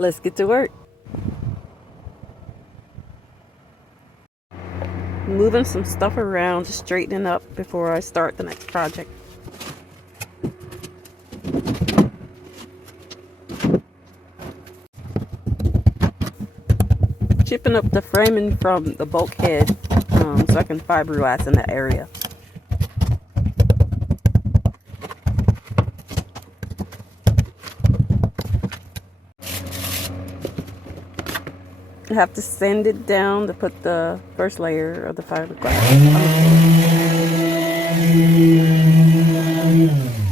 Let's get to work. Moving some stuff around, just straightening up before I start the next project. Chipping up the framing from the bulkhead so I can fiberglass in that area. I have to sand it down to put the first layer of the fiberglass on the floor.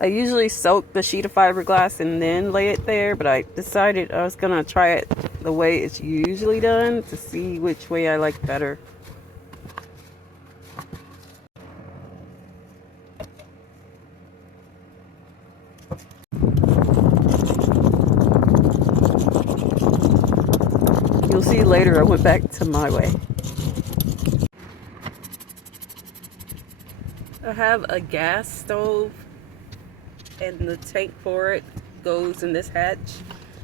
I usually soak the sheet of fiberglass and then lay it there, but I decided I was gonna try it the way it's usually done to see which way I like better. You'll see later I went back to my way. I have a gas stove and the tank for it goes in this hatch,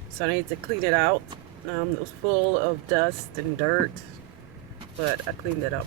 so I need to clean it out. It was full of dust and dirt, but I cleaned it up.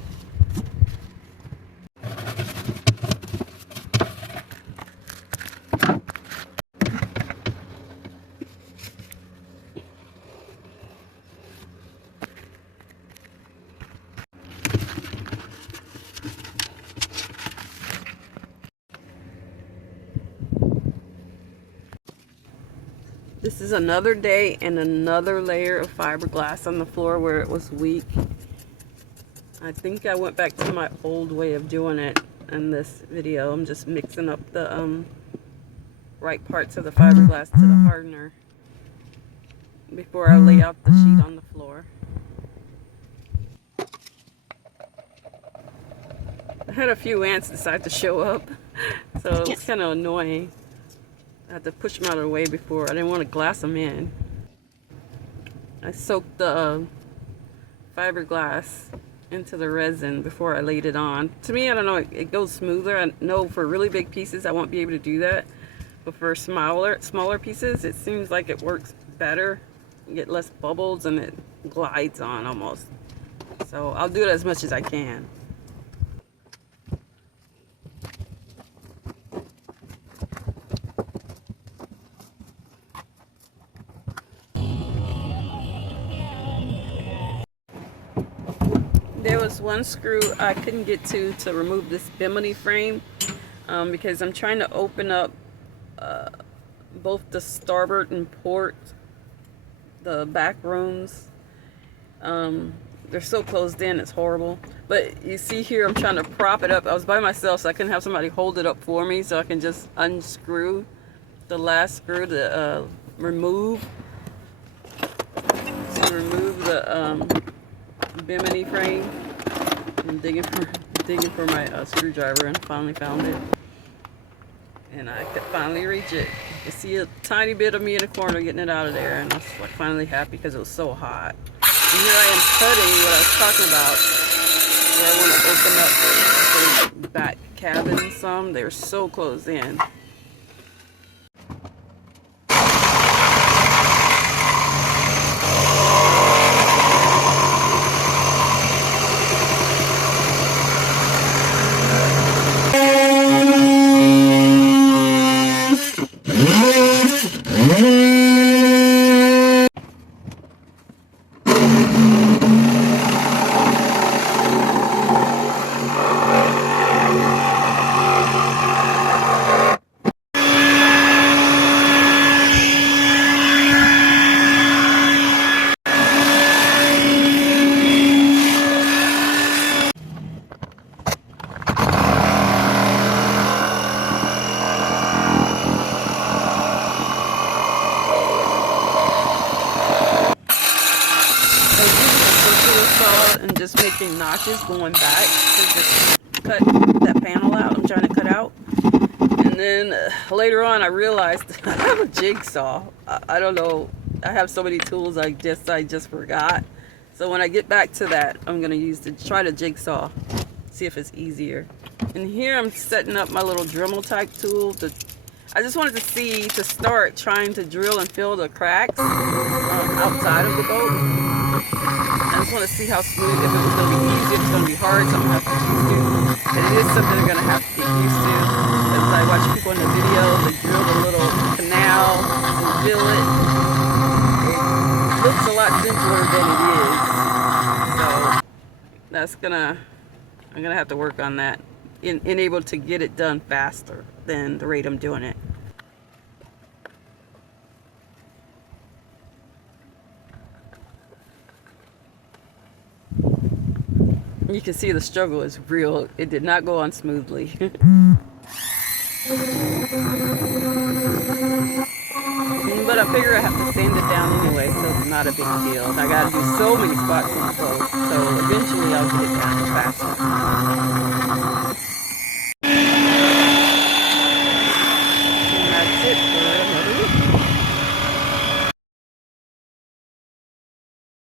This is another day and another layer of fiberglass on the floor where it was weak. I think I went back to my old way of doing it in this video. I'm just mixing up the right parts of the fiberglass to the hardener before I lay out the sheet on the floor. I had a few ants decide to show up, so it's kind of annoying. I had to push them out of the way before. I didn't want to glass them in. I soaked the fiberglass into the resin before I laid it on. To me, I don't know, it goes smoother. I know for really big pieces I won't be able to do that, but for smaller pieces it seems like it works better. You get less bubbles and it glides on almost. So I'll do it as much as I can. There was one screw I couldn't get to remove this bimini frame because I'm trying to open up both the starboard and port, the back rooms. They're so closed in, it's horrible. But you see here, I'm trying to prop it up. I was by myself, so I couldn't have somebody hold it up for me, so I can just unscrew the last screw to remove the bimini frame. I'm digging for my screwdriver and finally found it. And I could finally reach it. You see a tiny bit of me in the corner getting it out of there, and I was like finally happy because it was so hot. And here I am cutting what I was talking about, where I want to open up the back cabin some. They were so closed in. And just making notches going back to just cut that panel out I'm trying to cut out. And then later on I realized I have a jigsaw. I don't know, I have so many tools I just forgot. So when I get back to that, I'm gonna try to jigsaw, see if it's easier. And here I'm setting up my little Dremel type tool to I just wanted to see, to start trying to drill and fill the cracks outside of the boat. I just want to see how smooth, if it was going to be easy, if it's going to be hard, something I have to get used to. And it is something I'm going to have to get used to. As I watch people in the video, they drill the little canal and fill it. It looks a lot simpler than it is. So that's I'm gonna have to work on that. In able to get it done faster than the rate I'm doing it. You can see the struggle is real. It did not go on smoothly. But I figure I have to sand it down anyway, so it's not a big deal. I gotta do so many spots on the boat, so eventually I'll get it down faster.